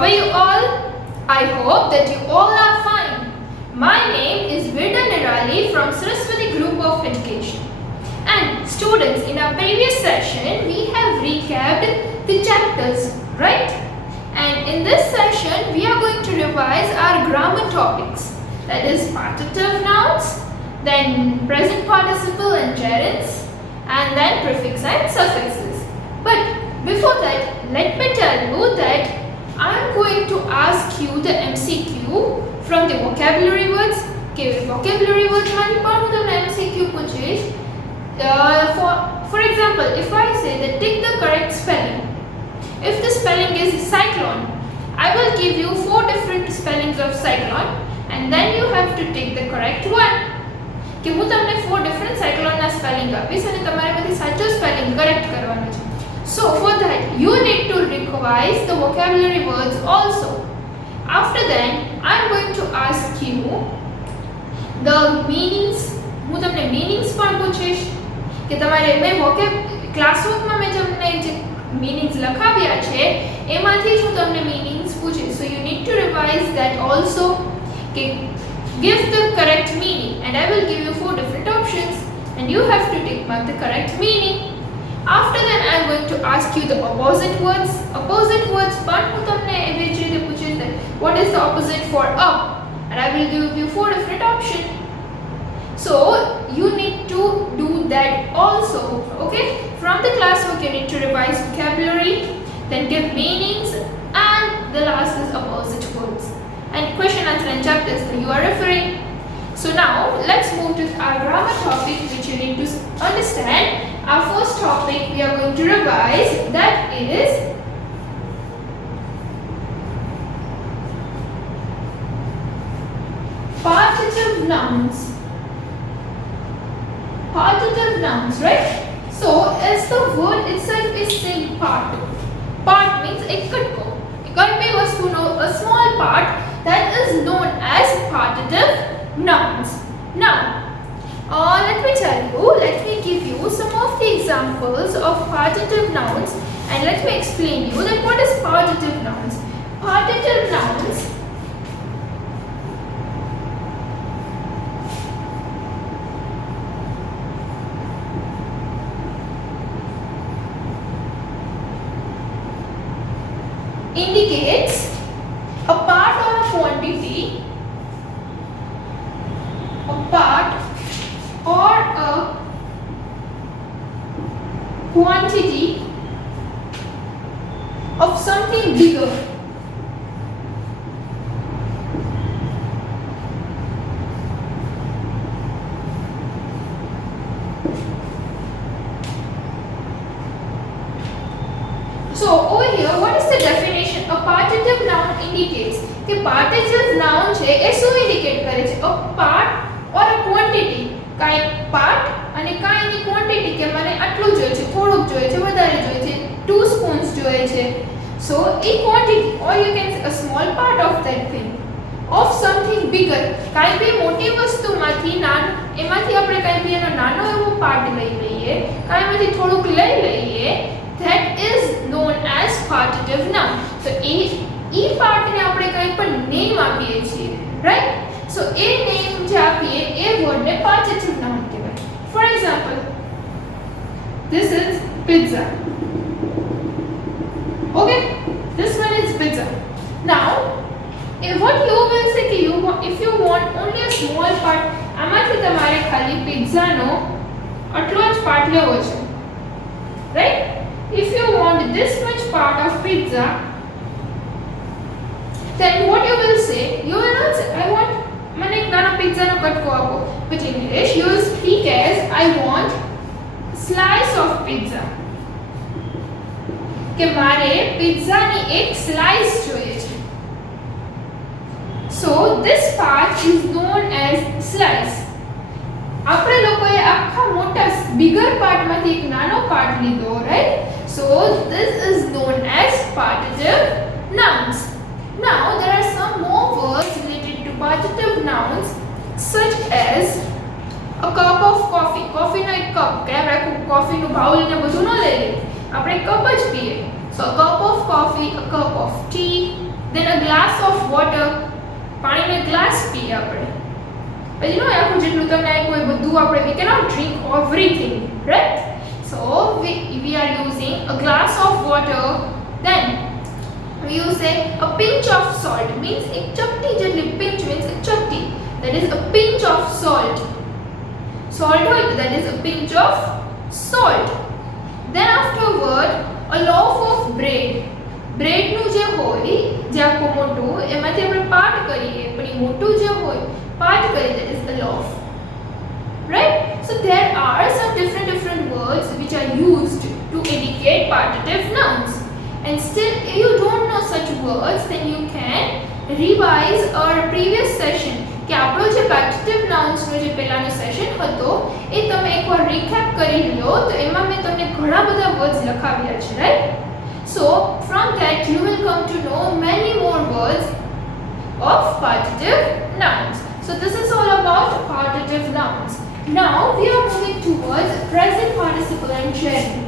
How are you all? I hope that you all are fine. My name is Virda Nirali from Saraswati Group of Education. And students, in our previous session, we have recapped the chapters, right? And in this session, we are going to revise our grammar topics. That is partitive nouns, then present participle and gerunds, and then prefix and suffixes. But before that, let me tell you that I am going to ask you the MCQ from the vocabulary words. Okay, vocabulary words માંથી પણ હું તમને MCQ પૂછીશ. For example, if I say that take the correct spelling. If the spelling is cyclone, I will give you 4 different spellings of cyclone and then you have to take the correct one. કે હું તમને 4 different cyclone ના spelling આપીશ અને તમારે બધી સાચો spelling correct કરવાનો છે. So for that you need to revise the vocabulary words also. After that I am going to ask you the meanings. હું તમને meanings પણ પૂછીશ કે તમારે મેં ક્લાસવર્કમાં મેં તમને જે meanings લખાવ્યા છે એમાંથી જ હું તમને meanings પૂછીશ. So you need to revise that also. કે give the correct meaning and I will give you 4 different options and you have to take mark the correct meaning. After that I am going to ask you the opposite words. Opposite words but હું તમને એવી જ રીતે પૂછીશ that what is the opposite for up and I will give you 4 different options. So you need to do that also. Okay, from the classwork you need to revise vocabulary, then give meanings, and the last is opposite words and question answer and chapters that you are referring. So now let's move to our grammar topic which you need to understand. Our first topic we are going to revise, that is partitive nouns. Partitive nouns, right? So as the word itself is saying part. Part means ek katko. Koi bhi vastu no a small part that is known as partitive nouns. Now let me tell you, let me give you some of the examples of partitive nouns and let me explain you that what is partitive nouns. Partitive nouns indicates a part or a quantity, a part or a quantity of something bigger. So over here what is the definition? A partitive noun indicates કે partitive noun છે એ શું indicate કરે છે? A part or a quantity. કાઈ part અને કાઈની quantity કે મને આટલું જોઈએ છે, થોડુંક જોઈએ છે, વધારે જોઈએ છે, 2 spoons જોઈએ છે. So a quantity or you can say a small part of that thing of something bigger. કાઈ બી મોટી વસ્તુમાંથી એમાંથી આપણે કાઈ બી એનો નાનો એવો પાર્ટ લઈ લઈએ, કાઈમાંથી થોડુંક લઈ લઈએ, that is known as partitive noun. So e part ને આપણે કંઈ પણ name આપીએ છીએ, right? So a name જે આપીએ એ word ને partitive noun કહેવાય. For example, this is pizza. Okay, this one is pizza. Now what you will say કે if you want only a small part, આમાંથી તમારે ખાલી pizza નો આટલો જ part લેવો છે, right? If you want this much part of pizza, then what you will say, you will not say I want મને એક નાનો pizza નો કટકો આપો, but in English you will speak as I want slice of pizza. કે મારે pizza ની એક slice જોઈએ છે. So this part is known as slice. આપણે લોકોએ આખા મોટા bigger part માંથી એક નાનો part લીધો, right? So this is known as partitive nouns. Now there are some more words related to partitive nouns such as a cup of coffee. Coffee નો એક cup કે આપણે coffee નું bowl ને બધું ન લઈએ, આપણે cup જ પીએ. So a cup of coffee, a cup of tea, a glass of water. પાણીનો ગ્લાસ પીએ આપણે. પછી નો આખું જેટલું તમને આપ્યું હોય બધું આપણે we cannot drink everything, right? So we are using a glass of water. Then we use a pinch of salt, means એક ચપટી જેટલી, pinch means a ચપટી, that is a pinch of salt. Salt હોય તો that is a pinch of salt. Then afterward a loaf of bread. Bread નું જે હોય જે આખું મોટું એમાંથી આપણે પાર્ટ કરીએ, પણ એ મોટું જે હોય પાર્ટ કરીએ, that is a loaf, right? So there are some different words which are used to indicate partitive nouns, and still if you don't know such words then you can revise our previous session કે આપણો જે partitive nouns નો જે પહેલાનો session હતો એ તમે એકવાર recap કરી લ્યો તો એમાં મેં તમને ઘણા બધા વર્ડ્સ લખાવ્યા છે, right? So from that you will come to know many more words of partitive nouns. So this is all about partitive nouns. Now we are moving towards present participle and gerund.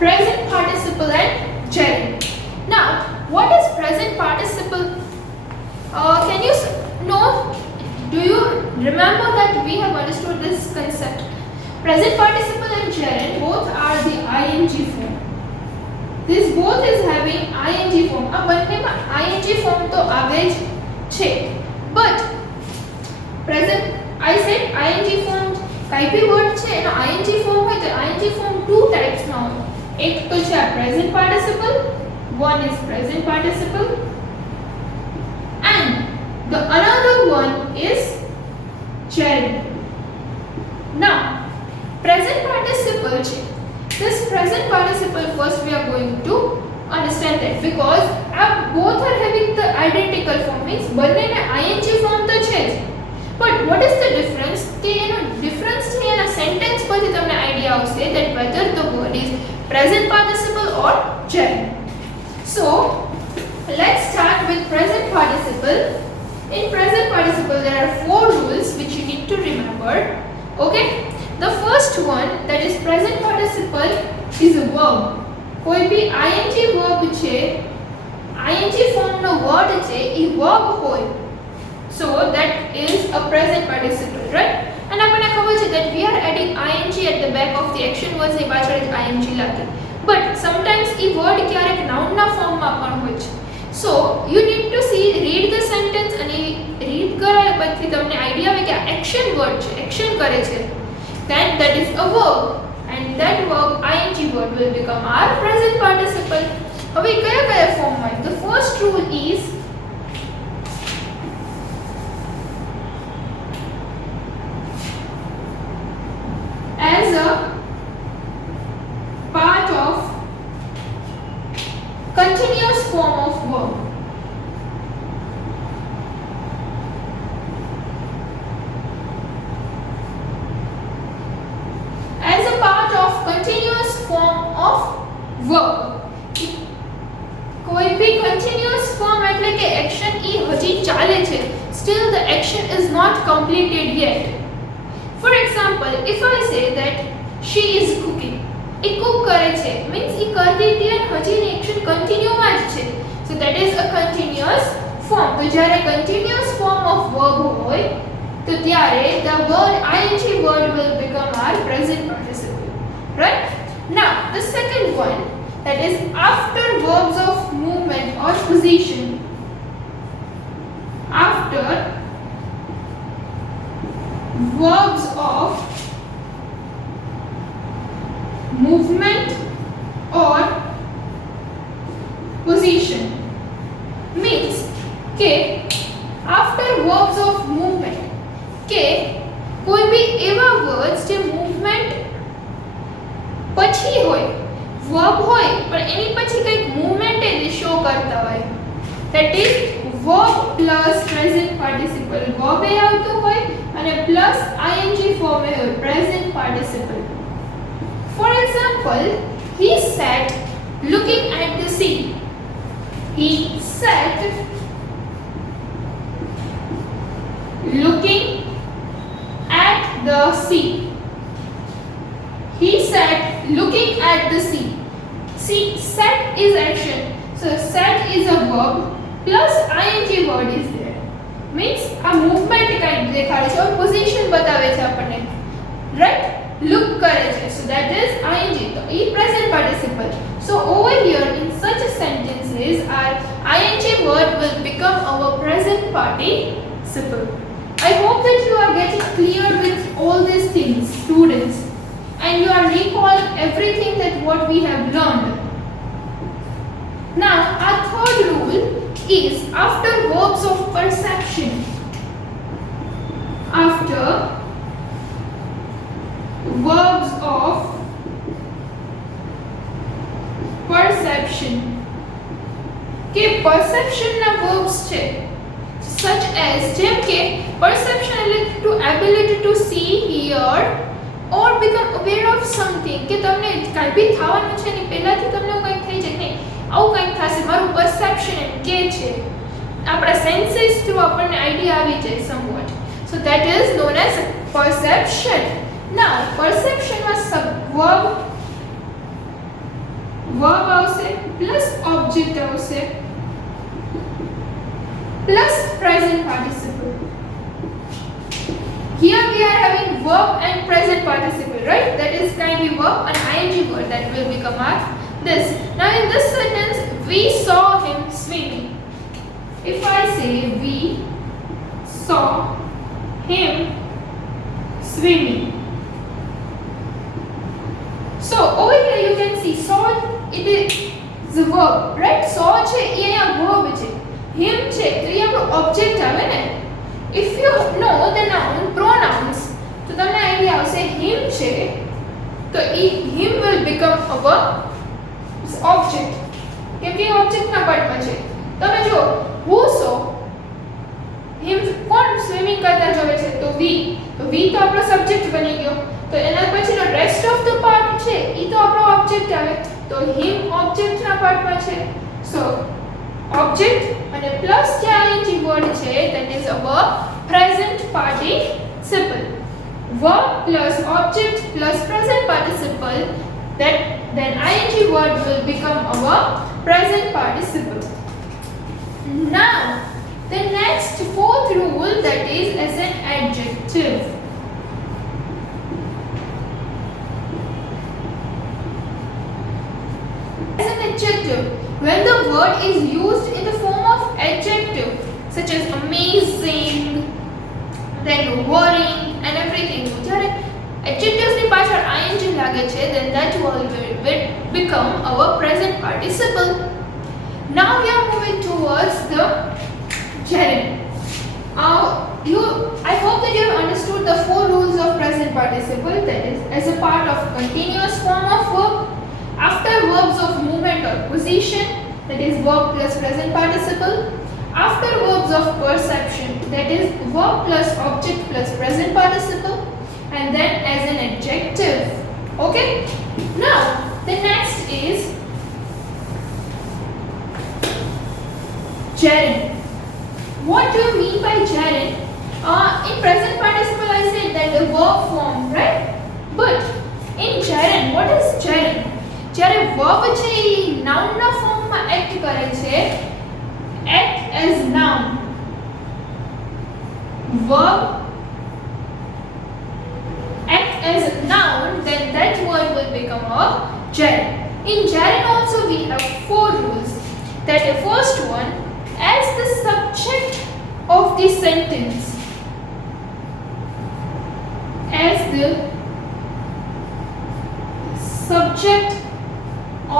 Present participle and gerund. Now, what is present participle? Can you know? Do you remember that we have understood this concept? Present participle and gerund both are the ing form. This both is having ing form. આ બંનેમાં ing form તો આવે જ છે. But present, I said ing form કઈ બી word છે એનો ing form હોય તો ing form two types ના હોય. एक तो है present participle, one is present participle, and the another one is gerund. Now present participle છે, this present participle first we are going to understand that because both are having the identical form, means બંનેને ing form તો છે જ, but what is the difference? તે એનો difference છે એના sentence પરથી તમને આઈડિયા આવશે that whether the word is present participle or gerund. So let's start with present participle. In present participle there are four rules which you need to remember. Okay, the first one, that is present participle is a verb. કોઈ બી ing verb છે, ing form નો word છે એ verb હોય, so that is a present participle, right? And આપણને ખબર છે that we are adding ing at the back of the action words ની પાછળ જ ing લાગે, but sometimes એ word ક્યારેક noun ના form માં પણ હોય છે. So you need to read the sentence અને read કર્યા પછી તમને આઈડિયા આવે કે આ action word છે, action કરે છે, then that is a verb, and that verb ing word will become our present participle. હવે કયા કયા form માં? The first rule is as a part of continuous form of verb. As a part of continuous form of verb. કોઈ બી continuous form એટલે કે action ઈ હજી ચાલે છે, still the action is not completed yet. For example, if I say that she is cooking, A cook કરે છે means એ કરતી હતી અને હજી એની action continue માં જ છે, so that is a continuous form. તો જ્યારે continuous form of verb હોય તો ત્યારે the word ing word will become our present participle, right? Now the second one, that is after verbs of movement or position. After verbs of movement or position means કે after verbs of movement કે કોઈ બી એવા words જે movement પછી હોય, verb હોય પણ એની પછી કરતા હોય, that is verb plus present participle. verb એ આવતું હોય અને plus ing form એ હોય, present participle. For example, he sat looking at the sea. He sat looking at the sea. He sat looking at the sea. See, sat is action. So sat is a verb plus ing word is there. Means a movement kind દેખાડે છે, position બતાવે છે આપણને, right? Look કરે છે, so that is ing. તો એ present participle. So over here in such sentences our ing word will become our present participle. I hope that you are getting clear with all these things, students, and you are recalling everything that what we have learned. Now our third rule is after verbs of perception. After verbs of perception, કે perception ના verbs છે, such as જેમ કે perception એટલે to ability to see, hear or become aware of something, કે તમને કાંઈ બી થવાનું છે ને પહેલાથી તમને કંઈક થઈ જાય, નહીં આવું કંઈક થશે, મારું perception એમ કે છે, આપણા senses through આપણને આઈડિયા આવી જાય somewhat. So that is known as perception. Now perception માં verb આવશે plus object આવશે plus present participle. Here we are having verb and present participle, right? That is kindly verb and ing word that will become our this. Now in this sentence, we saw him swimming. If I say we saw him swimming, so over here you can see saw, it is the verb, right? saw છે એ અહીંયા verb છે, him છે તો એ આપણો object આવે ને. If you know the noun pronouns, તો તમને આઈડિયા આવશે him છે તો એ him will become our object, કેમ કે object ના પાર્ટમાં છે. તમે જો who saw him, કોણ સ્વિમિંગ કરતા જોવે છે, તો we, તો we તો આપણો સબ્જેક્ટ બની ગયો, તો એના પછીનો રેસ્ટ ઓફ ધ પાર્ટ છે એ તો આપણો ઓબ્જેક્ટ આવે, તો him ઓબ્જેક્ટ ના પાર્ટમાં છે. સો ઓબ્જેક્ટ અને પ્લસ જે ing વર્ડ છે that is our present participle. verb plus object plus present participle, that then ing word will become our present participle. Now the next fourth rule, that is as an adjective. As an adjective, when the word is used in the form of adjective such as amazing, then worrying and everything, જ્યારે adjectives ની પાછળ ing લાગે છે, then that word will become our present participle. Now we are moving towards the gerund. I hope that you have understood the four rules of present participle, that is as a part of continuous form of verb, after verbs of movement or position, that is verb plus present participle, after verbs of perception, that is verb plus object plus present participle, and then as an adjective. Okay? Now the next is gerund. What do you mean by gerund? In present participle I said that the verb form, right? But in gerund, what is gerund? જ્યારે verb છે એ noun ના ફોર્મમાં act કરે છે, act as noun. Verb act as a noun, then that word will become a gerund. In gerund also we have four rules. That the first one, as the subject of the sentence, as the subject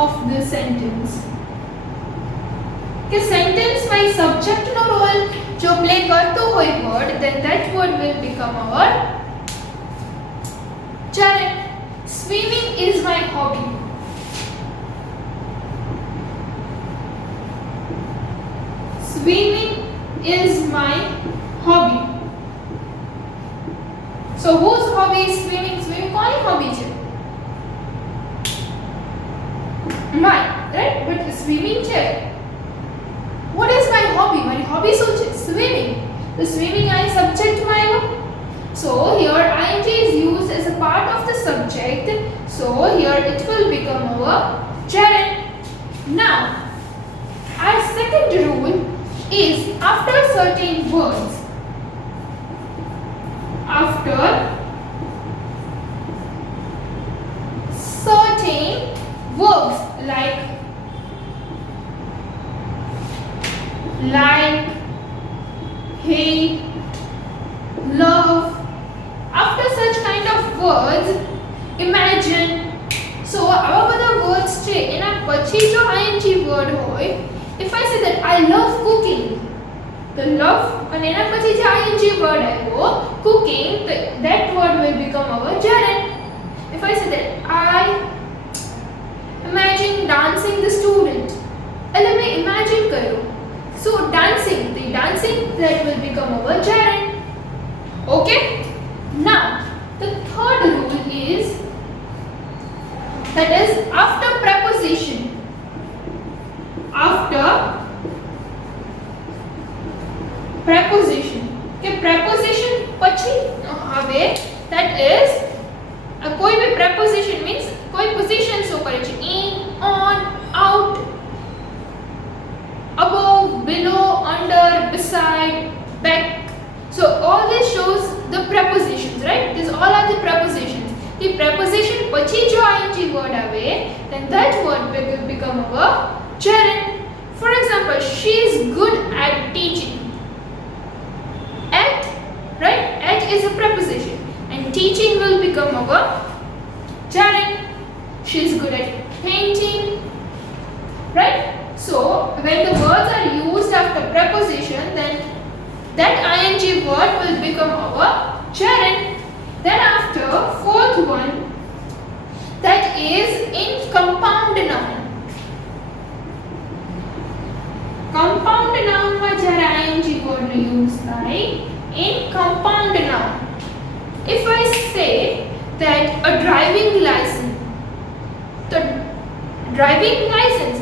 of the sentence, કે sentence માં subject નો role જો play કરતો હોય word, then that word will become our gerund. Swimming is my hobby. swimming is my hobby. So whose hobby is swimming? Swimming કોની hobby છે? Mine, right? But swimming છે. What is my hobby? My hobby શું છે? Swimming. The swimming I subject માં આવ્યો. So here ing is used as a part of the subject. So here it will become our gerund. Now our second rule is after certain words. After certain verbs like hate, love, after such kind of words, imagine. So આવા બધા words છે એના પછી જો ing word હોય, if I say that I love cooking, the love and એના પછી જે ing word આવ્યો cooking, that word will become our gerund. If I say that I imagine dancing the student, એટલે મેં imagine કર્યું, so dancing, the dancing, that will become our gerund. Okay, now the third rule is, that is after preposition. After preposition, કે preposition પછી હવે that is કોઈ બી preposition means કોઈ position show કરે છે, in, on, out, above, below, under, beside, back. So all this shows the prepositions, right? These all are the prepositions. The preposition પછી જો ing word આવે, then that word will become our gerund. For example, she is good at teaching. At, right? At is a preposition and teaching will become our gerund. She is good at painting, right? So when the words are used after preposition, then that ing word will become our gerund. Then after fourth one, that is in compound noun. Compound noun માં જ્યારે ing word નો use થાય, in compound noun, if I say that a driving license, the driving license,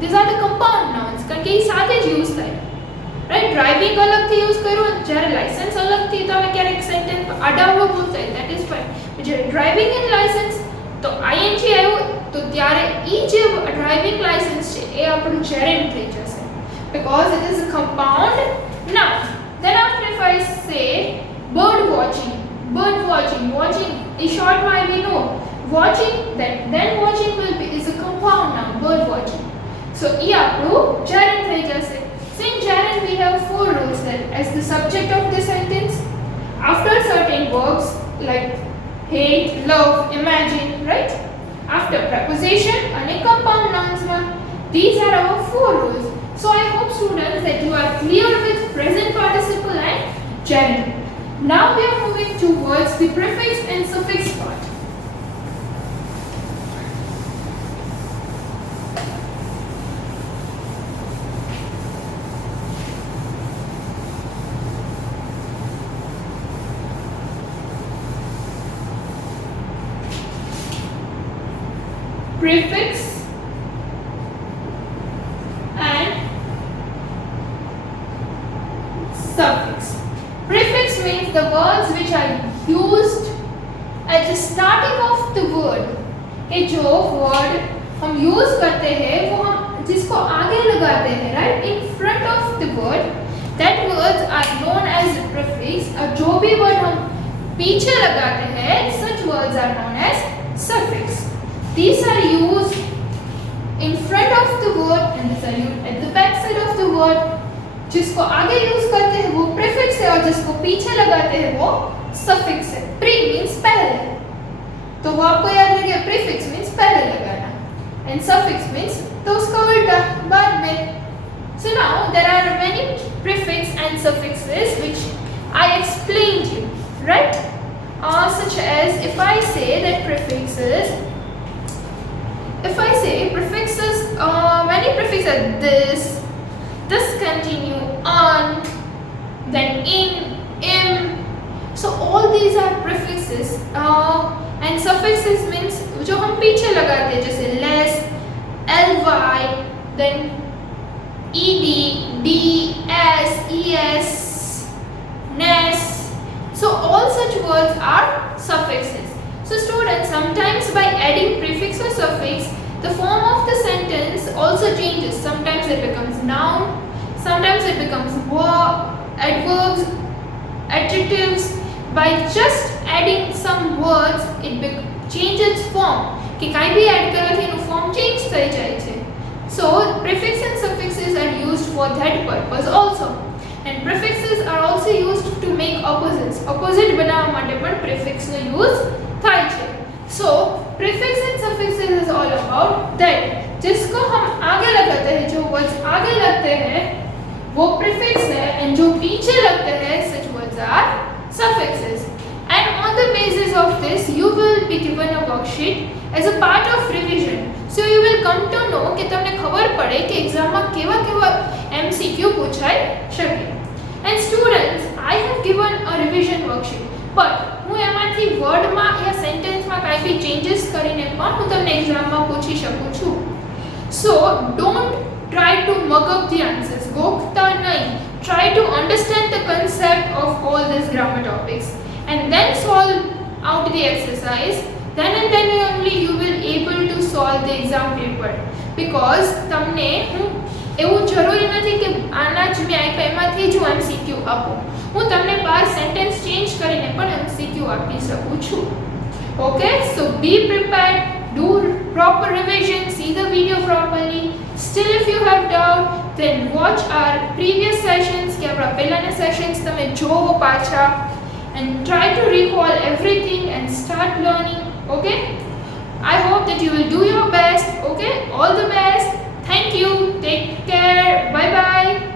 these are the compound nouns કારણ કે એ સાથે જ use થાય, right? Driving અલગથી use કર્યું, જ્યારે લાયસન્સ અલગથી તમે ક્યારેક સેન્ટેન્સ અડાવડો બોલતા હોય, that is fine. જ્યારે driving and license તો ing આવ્યો તો ત્યારે ઈ જે driving license છે એ આપણું gerund થઈ જશે because it is a compound noun. Then after if I say bird watching, watching is short why we know watching, that then watching will be is a compound noun, bird watching. So ઈ આપણું gerund થઈ જશે. So in gerund we have four rules then as the subject of the sentence, after certain verbs like hate, love, imagine, right? After preposition and a compound nouns. These are our four rules. So I hope students that you are clear with present participle and gerund. Now we are moving towards the prefix and suffix part. Prefix and suffix. Prefix means the words which are used at the starting of the word. कि जो word हम use करते हैं वो हम जिसको आगे लगाते हैं, right, in front of the word, that words are known as prefix. और जो भी word हम पीछे लगाते हैं, such words are known as suffix. These are used in front of the word and these are used at the back side of the word. जिसको आगे use करते हैं वो प्रीफिक्स है और जिसको पीछे लगाते हैं वो सफिक्स है. प्री मींस पहले, तो वो आपको याद रखिए प्रीफिक्स मींस पहले लगाना and suffix means तो उसका उल्टा बाद में. So now there are many prefix and suffixes which I explained you, right? Such as if I say that prefixes, if I say prefixes, many prefixes are this, this continue, on, then in, im. So all these are prefixes and suffixes means जो हम पीछे लगाते हैं, जैसे less, ly, then ed, d, s, es, ness. So all such words are suffixes. So students, sometimes by adding prefix or suffix, the form of the sentence also changes. Sometimes it becomes noun, sometimes it becomes verb, adverbs, adjectives. By just adding some words, it changes its form. कि काई भी add करवाથી એનું form change થઈ જાય છે. So prefix and suffixes are used for that purpose also. And prefixes are also used to make opposites. Opposite બનાવવા માટે પણ prefix નો use થાય છે. So prefix and suffixes is all about that. जिसको हम आगे लगाते हैं, जो words आगे लगते हैं वो prefix है, and जो पीछे लगते हैं such words are suffixes. And on the basis of this you will be given a worksheet as a part of revision. So you will come to know कि તમને ખબર પડે કે એક્ઝામ માં કેવા કેવા MCQ પૂછાઈ શકે. And students, I have given a revision worksheet, but હું એમાંથી વર્ડમાં યા સેન્ટેન્સમાં કાંઈ બી ચેન્જીસ કરીને પણ હું તમને એક્ઝામમાં પૂછી શકું છું. So don't try to mug up the answers. ગોખતા નહીં. Try to understand the concept of all these grammar topics and then solve out the exercise. Then and then only you will able to solve the exam paper, because તમને હું એવું જરૂરી નથી કે આના જ મેં આપ્યા એમાંથી જ હું MCQ આપું. હું તમને બાર સેન્ટેન્સ ચેન્જ કરીને પણ MCQ આપી શકું છું. Okay, so be prepared, do proper revision, see the video properly. Still if you have doubt, then watch our previous sessions કે આપણા પહેલાના sessions તમે જોવો પાછા, and try to recall everything and start learning. Okay, I hope that you will do your best. Okay, all the best. Thank you, take care, bye bye.